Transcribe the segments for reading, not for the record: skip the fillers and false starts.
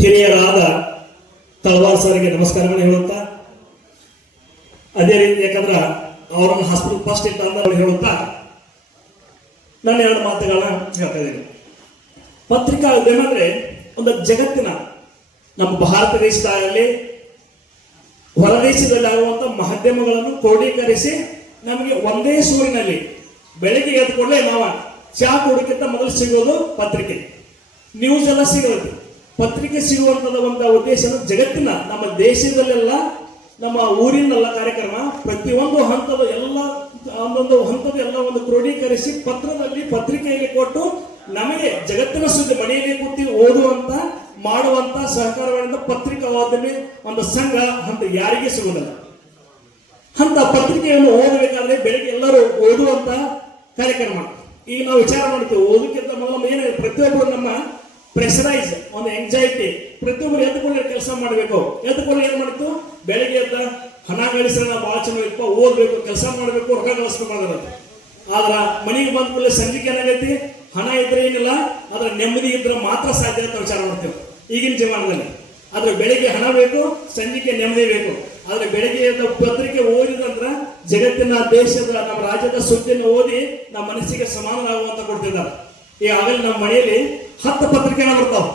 ಹಿರಿಯರಾದ ತಳವಾರ್ ಸರ್ಗೆ ನಮಸ್ಕಾರಗಳು ಹೇಳುತ್ತಾ, ಅದೇ ರೀತಿ ಯಾಕಂದ್ರೆ ಅವರನ್ನು ಹಾಸ್ಪಿಟಲ್ ಫಸ್ಟ್ ಇಟ್ಟ ಅಂತ ಹೇಳುತ್ತಾ ನಾನು ಎರಡು ಮಾತುಗಳನ್ನ ಹೇಳ್ತಾ ಇದ್ದೀನಿ. ಪತ್ರಿಕಾ ಉದ್ಯಮ ಅಂದ್ರೆ ಒಂದು ಜಗತ್ತಿನ ನಮ್ಮ ಭಾರತ ದೇಶದಲ್ಲಿ ಹೊರ ದೇಶದಲ್ಲಿ ಆಗುವಂತ ಮಾಧ್ಯಮಗಳನ್ನು ಕ್ರೋಢೀಕರಿಸಿ ನಮಗೆ ಒಂದೇ ಸೂರಿನಲ್ಲಿ ಬೆಳಗ್ಗೆ ಎದ್ದ ಕೂಡಲೇ ನಾವು ಚಹಾ ಕುಡಿಕಿಂತ ಮೊದಲು ಸಿಗೋದು ಪತ್ರಿಕೆ, ನ್ಯೂಸ್ ಎಲ್ಲ ಸಿಗುತ್ತೆ. ಪತ್ರಿಕೆ ಸಿಗುವಂತದ ಒಂದು ಉದ್ದೇಶ ಜಗತ್ತಿನ ನಮ್ಮ ದೇಶದಲ್ಲೆಲ್ಲ ನಮ್ಮ ಊರಿನೆಲ್ಲ ಕಾರ್ಯಕ್ರಮ ಪ್ರತಿಯೊಂದು ಹಂತದ ಎಲ್ಲ ಒಂದೊಂದು ಹಂತದ ಎಲ್ಲ ಒಂದು ಕ್ರೋಢೀಕರಿಸಿ ಪತ್ರದಲ್ಲಿ ಪತ್ರಿಕೆಯಲ್ಲಿ ಕೊಟ್ಟು ನಮಗೆ ಜಗತ್ತಿನ ಸುದ್ದಿ ಮನೆಯಲ್ಲಿ ಕೂತಿ ಓದುವಂತ ಮಾಡುವಂತ ಸಹಕಾರಗಳಿಂದ ಪತ್ರಿಕಾವಾದನೆ ಒಂದು ಸಂಘ ಅಂತ ಯಾರಿಗೆ ಸಿಗುವುದಿಲ್ಲ. ಅಂತ ಪತ್ರಿಕೆಯನ್ನು ಓದಬೇಕಾದ್ರೆ ಬೆಳಿಗ್ಗೆ ಎಲ್ಲರೂ ಓದುವಂತ ಕಾರ್ಯಕ್ರಮ. ಈಗ ನಾವು ವಿಚಾರ ಮಾಡ್ತೀವಿ, ಓದಕ್ಕಿಂತ ಮೊದಲು ಏನು ಪ್ರತಿಯೊಬ್ಬರು ನಮ್ಮ ಪ್ರೆಷರೈಸ್ ಒಂದು ಎಂಗ್ಸೈಟಿ, ಪ್ರತಿಯೊಬ್ಬರು ಎದ್ದುಕೊಳ್ಳಿ ಕೆಲಸ ಮಾಡಬೇಕು. ಎದ್ದುಕೊಳ್ಳಿ ಏನ್ ಮಾಡ್ತು, ಬೆಳಿಗ್ಗೆ ಎದ್ದ ಹಣ ಗಳಿಸಿದ್ರೆ ನಾವು ಬಹಳ ಚೆನ್ನಾಗಿರ್ಪ, ಓದ್ಬೇಕು, ಕೆಲಸ ಮಾಡಬೇಕು, ರೊಕ್ಕ ಗಳಿಸ್ಬೇಕು ಅನ್ನೋದು. ಆದ್ರ ಮನೆಗೆ ಬಂದ ಕೂಡಲೇ ಸಂಜೆಗೆ ಏನಾಗೈತಿ, ಹಣ ಇದ್ರೆ ಏನಿಲ್ಲ, ಆದ್ರೆ ನೆಮ್ಮದಿ ಇದ್ರೆ ಮಾತ್ರ ಸಾಧ್ಯ ಅಂತ ವಿಚಾರ ಮಾಡ್ತೇವೆ ಈಗಿನ ಜೀವನದಲ್ಲಿ. ಆದ್ರೆ ಬೆಳಿಗ್ಗೆ ಹಣ ಬೇಕು, ಸಂಜೆಗೆ ನೆಮ್ಮದಿ ಬೇಕು. ಆದ್ರೆ ಬೆಳಿಗ್ಗೆ ಎದ್ದ ಪತ್ರಿಕೆ ಓದಿದಂದ್ರ ಜಗತ್ತಿನ ದೇಶದ ನಮ್ಮ ರಾಜ್ಯದ ಸುದ್ದಿಯನ್ನು ಓದಿ ನಮ್ಮ ಮನಸ್ಸಿಗೆ ಸಮಾಧಾನ ಆಗುವಂತ ಕೊಡ್ತಿದ್ದಾರೆ. ಈಗಾಗಲೇ ನಮ್ಮ ಮನೆಯಲ್ಲಿ 10 ಪತ್ರಿಕೆಗಳು ಬರ್ತಾವ.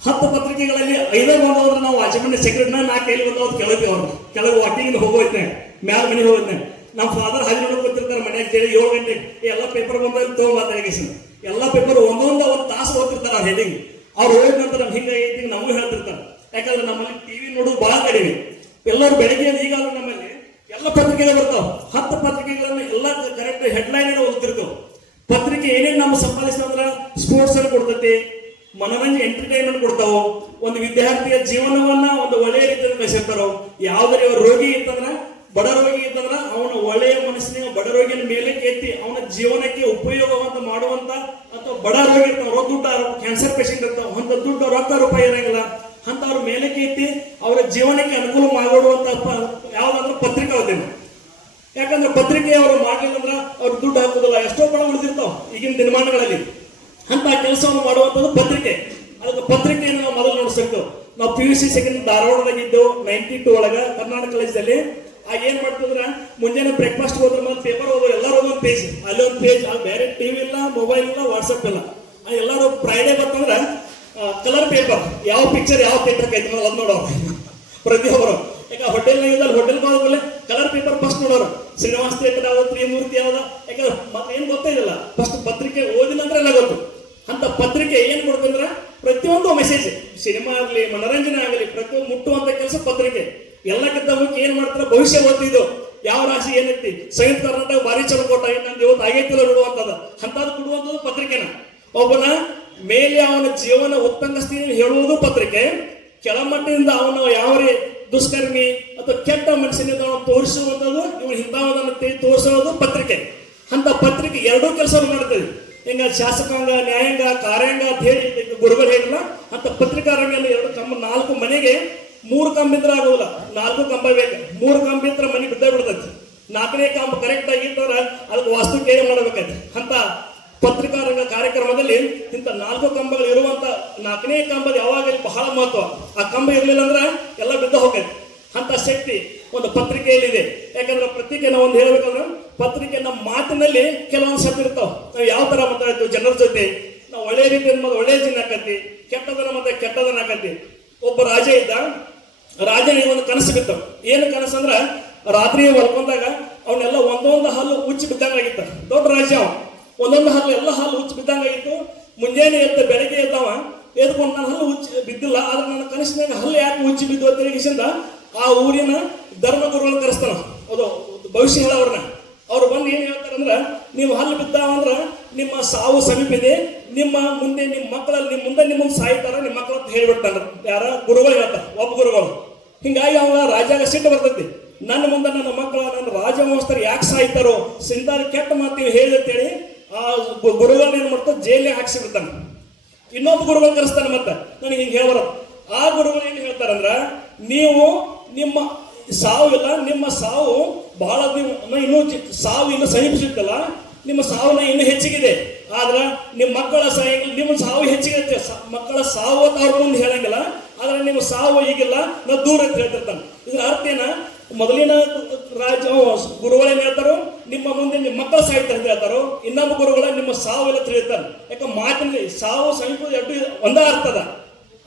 10 ಪತ್ರಿಕೆಗಳಲ್ಲಿ 5 ಬಂದವ್ರು ನಾವು ವಾಚ್ಮನ್ ಸೆಕ್ರೆಟರಿನ 4 ಕೈಲಿ ಬಂದವ್ರು ಕೆಳಗೆ ಅವ್ರನ್ನ ಕೆಳಗೆ ವಾಕಿಂಗ್ ಹೋಗೋಯ್ತೇನೆ, ಮ್ಯಾಲ ಮನೆಗೆ ಹೋಗೋಯ್ತೇನೆ. ನಮ್ಮ ಫಾದರ್ 11 ಗೊತ್ತಿರ್ತಾರೆ ಮನೆಯಾಗ ಕೇಳಿ 7 ಗಂಟೆಗೆ ಎಲ್ಲ ಪೇಪರ್ ಬಂದಾಗ ತಗೊಂಬಾತಾಗಿಸಿ ಎಲ್ಲ ಪೇಪರ್ ಒಂದೊಂದು ಒಂದು ತಾಸು ಓದ್ತಿರ್ತಾರೆ ಅವ್ರ ಹೆಡಿಂಗ್. ಅವ್ರು ಓದಿದ ನಂತರ ಹಿಂಗಾಗಿ ನಮಗೂ ಹೇಳ್ತಿರ್ತಾರೆ. ಯಾಕಂದ್ರೆ ನಮ್ಮಲ್ಲಿ ಟಿವಿ ನೋಡೋದು ಬಹಳ ಕಡಿಮೆ. ಎಲ್ಲರೂ ಬೆಳಗ್ಗೆ ಈಗಾದ್ರೂ ನಮ್ಮಲ್ಲಿ ಎಲ್ಲ ಪತ್ರಿಕೆಗಳು ಬರ್ತಾವ. 10 ಪತ್ರಿಕೆಗಳನ್ನ ಎಲ್ಲ ಕರೆಕ್ಟ್ ಹೆಡ್ಲೈನ್ ಓದ್ತಿರ್ತಾವ. ಪತ್ರಿಕೆ ಏನೇನು ನಮ್ಮ ಸಂಪಾದಿಸಿದ್ರೆ ಸ್ಪೋರ್ಟ್ಸ್ ಅಲ್ಲಿ ಕೊಡ್ತೈತಿ, ಮನೋರಂಜನೆ ಎಂಟರ್ಟೈನ್ಮೆಂಟ್ ಕೊಡ್ತಾವ, ಒಂದು ವಿದ್ಯಾರ್ಥಿಯ ಜೀವನವನ್ನ ಒಂದು ಒಳ್ಳೆಯ ರೀತಿಯಲ್ಲಿ ಕಳಿಸಿರ್ತಾರೋ. ಯಾವ್ದಾರ ರೋಗಿ ಇತ್ತಂದ್ರ, ಬಡ ರೋಗಿ ಇತ್ತಂದ್ರ ಅವನ ಒಳ್ಳೆಯ ಮನಸ್ಸಿನ ಬಡ ರೋಗಿನ ಮೇಲೆ ಎತ್ತಿ ಅವನ ಜೀವನಕ್ಕೆ ಉಪಯೋಗವಂತ ಮಾಡುವಂತ, ಅಥವಾ ಬಡ ರೋಗಿ ಇರ್ತಾವ, ದುಡ್ಡು ಕ್ಯಾನ್ಸರ್ ಪೇಷಂಟ್ ಇರ್ತಾವ, ಅಂತ ದುಡ್ಡು ರೊಕ್ಕ ರೂಪಾಯಿ ಇರಂಗಿಲ್ಲ ಅಂತ ಅವ್ರ ಮೇಲೆ ಎತ್ತಿ ಅವರ ಜೀವನಕ್ಕೆ ಅನುಕೂಲ ಮಾಡುವಂತ ಯಾವ್ದಂದ್ರೆ ಪತ್ರಿಕಾ ಉದ್ಯಮ. ಯಾಕಂದ್ರೆ ಪತ್ರಿಕೆ ಅವರು ಮಾಡ್ಲಿಲ್ಲ ಅಂದ್ರ ಅವ್ರು ದುಡ್ಡು ಹಾಕೋದಿಲ್ಲ, ಎಷ್ಟೋ ಬಡ ಉಳಿದಿರ್ತಾವ ಈಗಿನ ದಿನಮಾನಗಳಲ್ಲಿ. ಅಂತ ಕೆಲಸವನ್ನು ಮಾಡುವಂಥದ್ದು ಪತ್ರಿಕೆ. ಅದಕ್ಕೆ ಪತ್ರಿಕೆಯನ್ನು ನಾವು ಮೊದಲು ನೋಡ್ಸಿರ್ತೇವೆ. ನಾವು PUC ಸೆಕೆಂಡ್ ಧಾರವಾಡದಾಗಿದ್ದೆವು 92 ಒಳಗ ಕರ್ನಾಟಕ ಕಾಲೇಜಲ್ಲಿ. ಆಗ ಏನ್ ಮಾಡ್ತಿದ್ರ, ಮುಂಜಾನೆ ಬ್ರೇಕ್ಫಾಸ್ಟ್ ಹೋದ್ರ ಮೇಲೆ ಪೇಪರ್ ಓದೋರು ಎಲ್ಲರೂ ಒಂದೊಂದು ಪೇಜ್, ಅಲ್ಲಿ ಒಂದು ಪೇಜ್, ಅಲ್ಲಿ ಬೇರೆ ಟಿವಿ ಇಲ್ಲ, ಮೊಬೈಲ್ ಇಲ್ಲ, ವಾಟ್ಸಪ್ ಇಲ್ಲ. ಎಲ್ಲರೂ ಫ್ರೈಡೇ ಬರ್ತಂದ್ರ ಕಲರ್ ಪೇಪರ್, ಯಾವ ಪಿಕ್ಚರ್ ಯಾವ ಥಿಯೇಟರ್ ಕೈತಿ ಅದ್ ನೋಡೋರು ಪ್ರತಿಯೊಬ್ಬರು. ಯಾಕೆ ಹೋಟೆಲ್ನಾಗ ಹೋಟೆಲ್ಗೆ ಹೋದ್ಮೇಲೆ ಕಲರ್ ಪೇಪರ್ ಫಸ್ಟ್ ನೋಡೋರು, ಶ್ರೀನಿವಾಸ ಥಿಯೇಟರ್ ಯಾವ್ದು, ತ್ರಿಮೂರ್ತಿ ಯಾವ್ದು, ಯಾಕಂದ್ರೆ ಏನ್ ಗೊತ್ತಿಲ್ಲ, ಫಸ್ಟ್ ಪತ್ರಿಕೆ ಓದಿದ ನಂತರ ಎಲ್ಲ ಗೊತ್ತು. ಅಂತ ಪತ್ರಿಕೆ ಏನ್ ಕೊಡ್ತಂದ್ರ ಪ್ರತಿಯೊಂದು ಮೆಸೇಜ್, ಸಿನಿಮಾ ಆಗ್ಲಿ ಮನೋರಂಜನೆ ಆಗಲಿ ಪ್ರತಿಯೊಂದು ಮುಟ್ಟುವಂತ ಕೆಲಸ ಪತ್ರಿಕೆ. ಎಲ್ಲಕ್ಕಿಂತ ಮುಖ್ಯ ಏನ್ ಮಾಡ್ತಾರ, ಭವಿಷ್ಯ ಓದ್ತಿದ್ದು ಯಾವ ರಾಶಿ ಏನೈತಿ, ಸಂಯುಕ್ತ ಕರ್ನಾಟಕ ಭಾರಿ ಚಲೋ ಕೊಟ್ಟ, ಇನ್ನೊಂದು ಇವತ್ತು ಆಗೈತಿಲ್ಲ ನೋಡುವಂತದ ಅಂತದ್ದು ಕೊಡುವಂಥದ್ದು ಪತ್ರಿಕೆನ. ಒಬ್ಬನ ಮೇಲೆ ಅವನ ಜೀವನ ಉತ್ತಂಗ ಸ್ಥಿತಿಯಲ್ಲಿ ಹೇಳುವುದು ಪತ್ರಿಕೆ, ಕೆಳಮಟ್ಟದಿಂದ ಅವನು ಯಾವ ದುಷ್ಕರ್ಮಿ ಅಥವಾ ಕೆಟ್ಟ ಮನುಷ್ಯನಿಂದ ಅವನು ತೋರಿಸುವಂಥದ್ದು, ಇವನು ಹಿಂದಾವದನ್ನು ತೋರಿಸೋದು ಪತ್ರಿಕೆ. ಅಂತ ಪತ್ರಿಕೆ ಎರಡೂ ಕೆಲಸವನ್ನು ಮಾಡ್ತದೆ. ಹಿಂಗ ಶಾಸಕಾಂಗ, ನ್ಯಾಯಾಂಗ, ಕಾರ್ಯಾಂಗ ಅಂತ ಹೇಳಿ ಗುರುಗಳು ಹೇಳಿಲ್ಲ. ಅಂತ ಪತ್ರಿಕಾ ರಂಗ ಎರಡು ಕಂಬ, 4 ಮನೆಗೆ 3 ಕಂಬ ಇದ್ರೆ ಆಗೋದಿಲ್ಲ, 4 ಕಂಬ ಬೇಕು. 3 ಕಂಬ ಇದ್ರೆ ಮನೆ ಬಿದ್ದ ಬಿಡ್ತೈತಿ. 4ನೇ ಕಂಬ ಕರೆಕ್ಟ್ ಆಗಿತ್ತಂದ್ರ ಅದಕ್ಕೆ ವಾಸ್ತು ಕೇಳಿ ಮಾಡ್ಬೇಕೈತಿ. ಅಂತ ಪತ್ರಿಕಾ ರಂಗ ಕಾರ್ಯಕ್ರಮದಲ್ಲಿ ಇಂಥ 4 ಕಂಬಗಳು ಇರುವಂತ 4ನೇ ಕಂಬದ ಯಾವಾಗ ಬಹಳ ಮಹತ್ವ. ಆ ಕಂಬ ಇರ್ಲಿಲ್ಲ ಅಂದ್ರೆ ಎಲ್ಲ ಬಿದ್ದ ಹೋಗೈತಿ. ಅಂತ ಶಕ್ತಿ ಒಂದು ಪತ್ರಿಕೆಯಲ್ಲಿದೆ. ಯಾಕಂದ್ರೆ ಪತ್ರಿಕೆ ನಾವು ಒಂದು ಹೇಳ್ಬೇಕಂದ್ರೆ, ಪತ್ರಿಕೆ ನಮ್ಮ ಮಾತಿನಲ್ಲಿ ಕೆಲವೊಂದು ಶಬ್ದ ಇರ್ತಾವ. ನಾವು ಯಾವ ತರ ಮಾತಾಡ್ತೀವಿ ಜನರ ಜೊತೆ, ನಾವು ಒಳ್ಳೆ ರೀತಿಯಿಂದ ಒಳ್ಳೆ ಜನ ಆಕತಿ, ಕೆಟ್ಟದನ್ನ ಮತ್ತೆ ಕೆಟ್ಟದನ್ನ ಆಕತಿ. ಒಬ್ಬ ರಾಜ ಇದ್ದ, ರಾಜನಿಗೆ ಒಂದು ಕನಸು ಬಿತ್ತು. ಏನು ಕನಸು ಅಂದ್ರ, ರಾತ್ರಿ ಹೊಲ್ಕೊಂಡಾಗ ಅವನ್ನೆಲ್ಲ ಒಂದೊಂದು ಹಲ್ಲು ಉಚ್ಚಿ ಬಿದ್ದಂಗಾಗಿತ್ತ. ದೊಡ್ಡ ರಾಜ ಅವ, ಒಂದೊಂದು ಹಲ್ಲು ಎಲ್ಲ ಹಲ್ಲು ಉಚ್ಚಿ ಬಿದ್ದಂಗಾಗಿತ್ತು. ಮುಂಜಾನೆ ಎದ್ದ ಬೆಳಗ್ಗೆ ಎದ್ದವ ಎದ್ಕೊಂಡು ನನ್ನ ಹಲ್ಲು ಉಚ್ಚಿ ಬಿದ್ದಿಲ್ಲ, ಆದ್ರೆ ನನ್ನ ಕನಸಿನಾಗ ಹಲ್ಲು ಯಾಕೆ ಉಚ್ಚಿ ಬಿದ್ದು ಅಂತ ತಿಳಿಸಿಂದ ಆ ಊರಿನ ಧರ್ಮಗುರುಗಳನ್ನ ಕರೆಸ್ತಾನ, ಅದು ಭವಿಷ್ಯ ಹೇಳೋರ್ನ. ಅವ್ರು ಬಂದು ಏನ್ ಹೇಳ್ತಾರಂದ್ರ, ನೀವು ಹಲ್ಲು ಬಿದ್ದಾವಂದ್ರ ನಿಮ್ಮ ಸಾವು ಸಮೀಪ ಇದೆ, ನಿಮ್ಮ ಮುಂದೆ ನಿಮ್ಮ ಮಕ್ಕಳಲ್ಲಿ ನಿಮ್ಮ ಮುಂದೆ ನಿಮ್ಮನ್ನು ಸಾಯ್ತಾರ ನಿಮ್ಮ ಮಕ್ಕಳ ಅಂತ ಹೇಳ್ಬಿಡ್ತಾರ. ಯಾರ ಗುರುಗಳು ಹೇಳ್ತಾರ, ಒಬ್ಬ ಗುರುಗಳು. ಹಿಂಗಾಗಿ ಅವ ರಾಜಾಗ ಸಿಟ್ಟು ಬರ್ತೈತಿ, ನನ್ನ ಮುಂದೆ ನನ್ನ ಮಕ್ಕಳ ನನ್ನ ರಾಜವಂಶಸ್ಥರು ಯಾಕೆ ಸಾಯ್ತಾರೋ, ಸಿಂತಾರ ಕೆಟ್ಟ ಮಾತು ಹೇಳಿರ್ತೇಳಿ ಆ ಗುರುಗಳನ್ನ ಏನ್ ಮಾಡ್ತಾರ, ಜೈಲಿಗೆ ಹಾಕ್ಸಿಬಿಡ್ತಾನ. ಇನ್ನೊಬ್ಬ ಗುರುಗಳು ಕರೆಸ್ತಾನೆ, ಮತ್ತೆ ನನಗೆ ಹಿಂಗೆ ಹೇಳ್ಬಾರ. ಆ ಗುರುಗಳು ಏನ್ ಹೇಳ್ತಾರಂದ್ರ, ನೀವು ನಿಮ್ಮ ಸಾವು ಇಲ್ಲ, ನಿಮ್ಮ ಸಾವು ಬಹಳ ಇನ್ನೂ ಸಾವು ಇನ್ನು ಸಮೀಪಿಸುತ್ತಲ್ಲ, ನಿಮ್ಮ ಸಾವನ್ನ ಇನ್ನೂ ಹೆಚ್ಚಿಗಿದೆ. ಆದ್ರೆ ನಿಮ್ಮ ಮಕ್ಕಳ ನಿಮ್ಮ ಸಾವು ಹೆಚ್ಚಿಗೆ ಮಕ್ಕಳ ಸಾವು ಅಂತ ಅವ್ರ ಮುಂದೆ ಹೇಳಂಗಿಲ್ಲ. ಆದ್ರೆ ನಿಮ್ಮ ಸಾವು ಈಗಿಲ್ಲ, ನಾ ದೂರ ಅಂತ ಹೇಳ್ತಿರ್ತಾನೆ. ಇದ್ರ ಅರ್ಥ ಏನ? ಮೊದಲಿನ ಗುರುಗಳೇನ್ ಹೇಳ್ತಾರೋ, ನಿಮ್ಮ ಮುಂದೆ ನಿಮ್ಮ ಮಕ್ಕಳು ಸಾಯ್ತಾರೆ ಅಂತ ಹೇಳ್ತಾರೋ. ಇನ್ನೊಬ್ಬ ಗುರುಗಳ ನಿಮ್ಮ ಸಾವು ಎಲ್ಲ ತಿಳಿತಾನೆ. ಯಾಕೆ ಮಾತಿನಲ್ಲಿ ಸಾವು ಸಂಯುಕ್ತ ಎರಡು ಒಂದೇ ಅರ್ಥದ.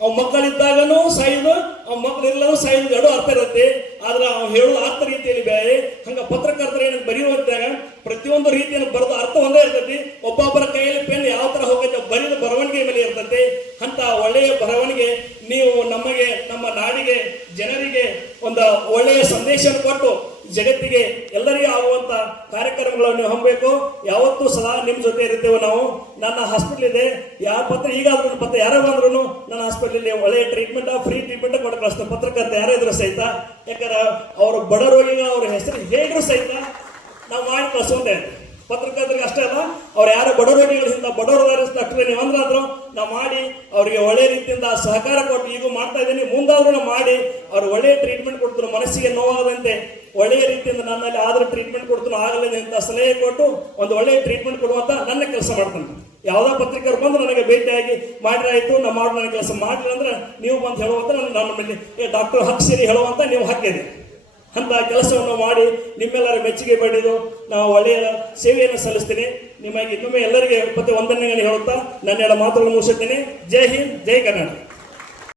ಅವ್ ಮಕ್ಕಳಿದ್ದಾಗನು ಸಾಯುದು, ಅವ್ ಮಕ್ಕಳು ಇಲ್ಲೂ ಸಾಯುದು, ಎರಡು ಅರ್ಥ ಇರುತ್ತೆ. ಆದ್ರೆ ಅವ್ನು ಹೇಳುವ ಅರ್ಥ ರೀತಿಯಲ್ಲಿ ಬೇರೆ. ಹಂಗ ಪತ್ರಕರ್ತರ ಏನು ಬರೆಯುವಂತಾಗ ಪ್ರತಿಯೊಂದು ರೀತಿಯನ್ನು ಬರೆದು ಅರ್ಥ ಒಂದೇ ಇರ್ತೈತಿ. ಒಬ್ಬೊಬ್ಬರ ಕೈಯಲ್ಲಿ ಪೆನ್ ಯಾವ ತರ ಹೋಗುತ್ತೆ ಬರೆದ ಬರವಣಿಗೆ ಮೇಲೆ ಇರ್ತೈತಿ. ಅಂತ ಒಳ್ಳೆಯ ಬರವಣಿಗೆ ನೀವು ನಮಗೆ, ನಮ್ಮ ನಾಡಿಗೆ, ಜನರಿಗೆ ಒಂದು ಒಳ್ಳೆಯ ಸಂದೇಶವನ್ನು ಕೊಟ್ಟು ಜಗತ್ತಿಗೆ ಎಲ್ಲರಿಗೂ ಆಗುವಂತ ಕಾರ್ಯಕ್ರಮಗಳನ್ನು ನೀವು ಹಮ್ಮಬೇಕು. ಯಾವತ್ತೂ ಸದಾ ನಿಮ್ ಜೊತೆ ಇರ್ತೇವೆ ನಾವು. ನನ್ನ ಹಾಸ್ಪಿಟಲ್ ಇದೆ, ಯಾರ ಪತ್ರ ಈಗಾದ್ರೂ ಪತ್ರ ಯಾರೋ ಬಂದ್ರು ನನ್ನ ಹಾಸ್ಪಿಟಲ್ ಒಳ್ಳೆಯ ಟ್ರೀಟ್ಮೆಂಟ್, ಫ್ರೀ ಟ್ರೀಟ್ಮೆಂಟ್ ಕೊಟ್ಟು ಕಳಿಸ್ತಾರೆ. ಪತ್ರಕರ್ತ ಯಾರೇ ಇದ್ರು ಸಹಿತ, ಯಾಕಂದ್ರೆ ಅವರು ಬಡ ರೋಗಿಗಳ ಅವ್ರ ಹೆಸರು ಹೇಳಿದ್ರು ಸಹಿತ ನಾವು ಮಾಡಿ ಕಳಿಸೋದೇ. ಪತ್ರಕರ್ತರಿಗೆ ಅಷ್ಟೇ ಅಲ್ಲ, ಅವ್ರು ಯಾರು ಬಡ ರೋಗಿಗಳಿಂದ ಡಾಕ್ಟರ್ ನೀವು ಅಂದ್ರಾದ್ರು ನಾವು ಮಾಡಿ ಅವರಿಗೆ ಒಳ್ಳೆ ರೀತಿಯಿಂದ ಸಹಕಾರ ಕೊಟ್ಟು ಈಗ ಮಾಡ್ತಾ ಇದ್ದೀನಿ. ಮುಂದಾದ್ರೂ ಮಾಡಿ ಅವ್ರು ಒಳ್ಳೆಯ ಟ್ರೀಟ್ಮೆಂಟ್ ಕೊಡ್ತಾರೆ. ಮನಸ್ಸಿಗೆ ನೋವಾಗದಂತೆ ಒಳ್ಳೆಯ ರೀತಿಯಿಂದ ನನ್ನಲ್ಲಿ ಆದ್ರೆ ಟ್ರೀಟ್ಮೆಂಟ್ ಕೊಡ್ತಾನೋ ಆಗಲಿದೆ ಅಂತ ಸಲಹೆ ಕೊಟ್ಟು ಒಂದು ಒಳ್ಳೆಯ ಟ್ರೀಟ್ಮೆಂಟ್ ಕೊಡುವಂತ ನನ್ನ ಕೆಲಸ ಮಾಡ್ತಾನೆ. ಯಾವ್ದೋ ಪತ್ರಿಕರು ಬಂದು ನನಗೆ ಭೇಟಿಯಾಗಿ ಮಾಡ್ರೆ ಆಯ್ತು, ನಮ್ಮ ಮಾಡಿ ನನ್ನ ಕೆಲಸ ಮಾಡಿಲ್ಲ ಅಂದ್ರೆ ನೀವು ಬಂದು ಹೇಳುವಂತ ನನ್ನ ಮೇಲೆ ಡಾಕ್ಟರ್ ಹಕ್ಸಿರಿ ಹೇಳುವಂತ ನೀವು ಹಾಕಿದೆ ಅಂತ ಕೆಲಸವನ್ನು ಮಾಡಿ ನಿಮ್ಮೆಲ್ಲರ ಮೆಚ್ಚುಗೆ ಪಡೆದು ನಾವು ಒಳ್ಳೆಯ ಸೇವೆಯನ್ನು ಸಲ್ಲಿಸ್ತೀನಿ. ನಿಮಗೆ ಇನ್ನೊಮ್ಮೆ ಎಲ್ಲರಿಗೆ ಮತ್ತೆ ವಂದನೆಗಳನ್ನು ಹೇಳುತ್ತಾ ನನ್ನ ಮಾತುಗಳನ್ನು ಮುಗಿಸುತ್ತೇನೆ. ಜೈ ಹಿಂದ್, ಜೈ ಕರ್ನಾಟಕ.